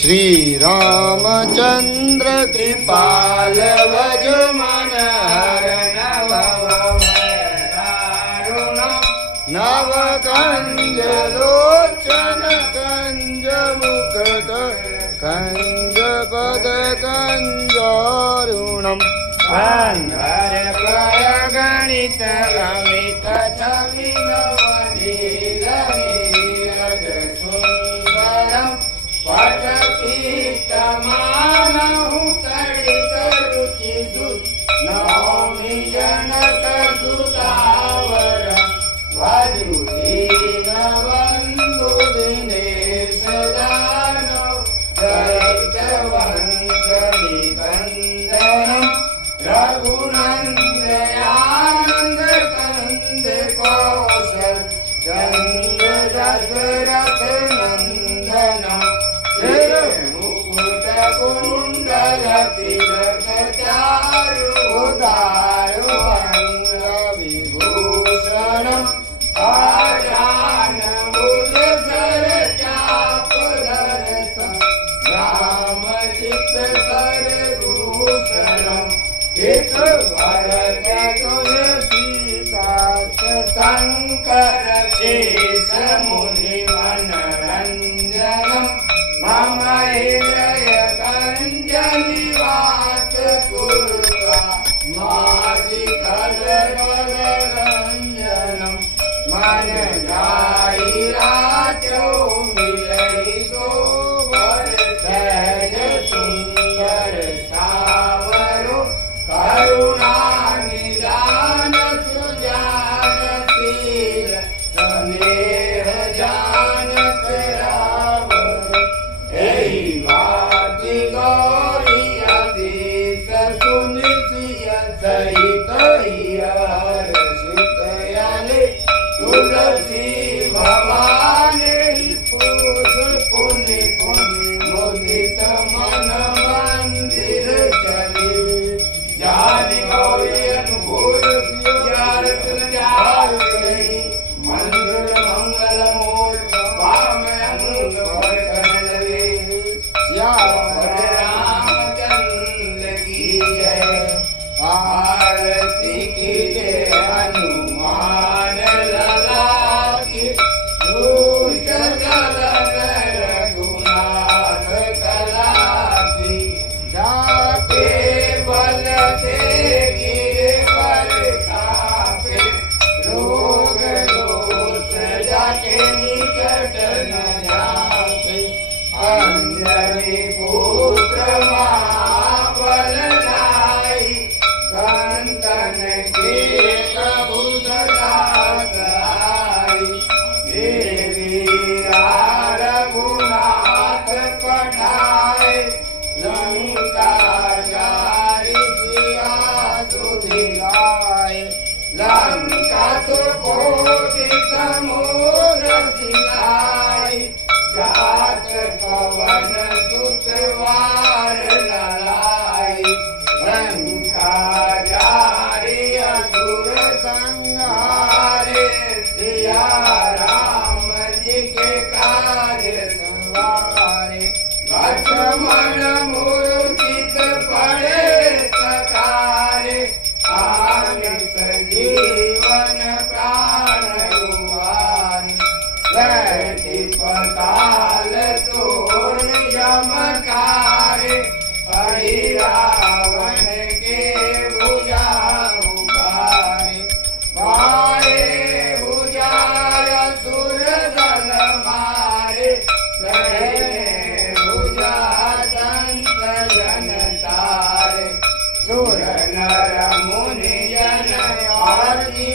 श्री रामचंद्र कृपाल भज मन हर नव कंज लोचन कंज मुखद कंज पद कंजारुणम अंधर प्रय गणित अमित छवि नवनील नीरज सुंदरम पटपीतमानहु तडित रुचि सुत नौमि जनक सुतावर वायुदीन बंधु दिनेश दानव दैत्य वंश निकंदनम रघुनंदयानंद कंद कौशल चंद दशरथ नंदनम मुकुट कुंडल तिलक चारुदारु अंग विभूषणम आजान बुध सर चाप धरस राम चित कर भूषणम एक भरत तुलसीता शंकर शेष मुनि मनरंजनम मम हृदय कंज निवास कुरुता माधि कलरंजनम मन जाई राजो मिलई सो वर सहज सुंदर सावरो करुणा निदान सुजान शील स्नेह जानत रावण एहि भाति गौरी अधीश सुनिसिय सहित हर सितयले तुलसी भवानी पूज पुनि पुनि मुदित मन मंदिर चली जानि गौरी अनुकूल सियारत जाय गई मंगल मंगल मोल वाम अंग भर लगे श्याम रामचंद्र की जय आरती की जय हनुमान लला की दुष्ट दलन रघुनाथ कला की जाके बल से गिरे पर खापे रोग दोष जाके निकट न जाके अंजलि पुत्र महाबल नाई संतन के प्रभु सदा सहाय देवी रघुनाथ पठाए लंका जारी सिया सुधिलाए लंका सुकोटि समूर सिंहाई जात पवन सुतवार ललाई लंका जारी असुर संहारे सिया राम जी के काज सवारे लक्ष्मण मूर्छित पड़े सकारे आने सजीवन प्राण उबारे बैठी पताल तोड़ यमकारे हरि रावण के भुजा उबारे पाए भुजा असुर दल मारे लड़े भुजा संत जन तारे सुर नर मुनि जन आरती